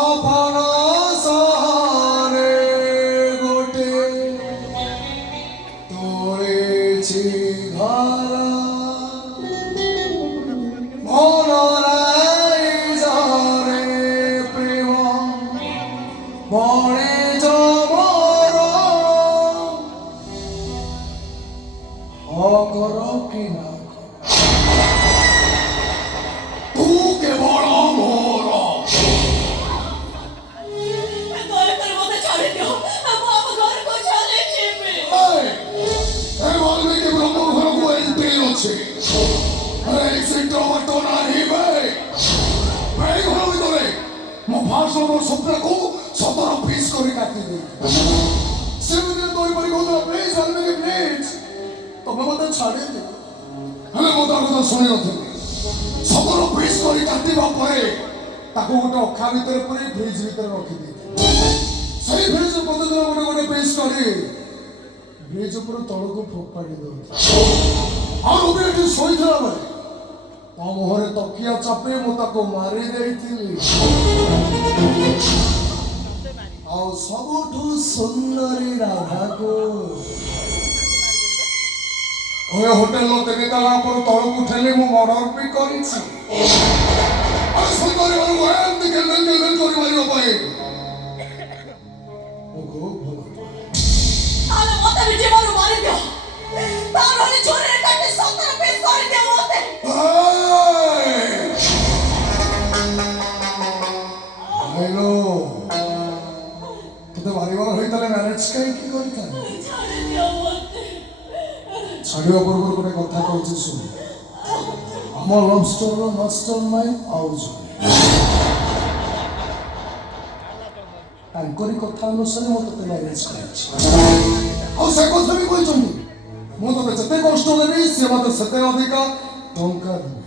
ସଫଳ ସହରେ ଗୋଟେ ତୋଳିଛି ଘର ମନରାଇଜରେ ପ୍ରେମ ବଣେ ଜମର ଅକର କି ନା ତୁ କେବଳ ମୋର वाल्मीकि ब्रह्म घर को एंट्री अच्छे अरे एक्सीट मत नहीं बे मैं घर ভিতরে মো ভাষণ और स्वप्न को 17 पीस করে কাটি দে সেমিনে তোই পরি কোন প্লিজ वाल्मीकि प्लीज তুমি মতে ছাড়ে দে আমি মত কথা শুনি নথি 17 पीस করে কাটিবা পরে তাকো গোটে অখা ভিতরে পুরি ফ্রিজ ভিতরে রাখি দে সেই ফ্রিজ প্রতিদিন গোটে গোটে পিস করে ब्रिज ऊपर तल को फोपाड़ी दो शोला बेले तो मुहरे तकिया चापे मुझे मारी सब सुंदरी राधा को होटेल तीन ताला तल को उठेली मु मर्डर भी कर छाड़िया पूर्व गोटे कथा कहूँ शुण आम लव स्टोरी मास्टर माइंड आउरी कथा अनुसार मुझे मैरेज कर कथा भी कहते मुझे जिते कष्ट देवी सी मत से अधिका टंका देवी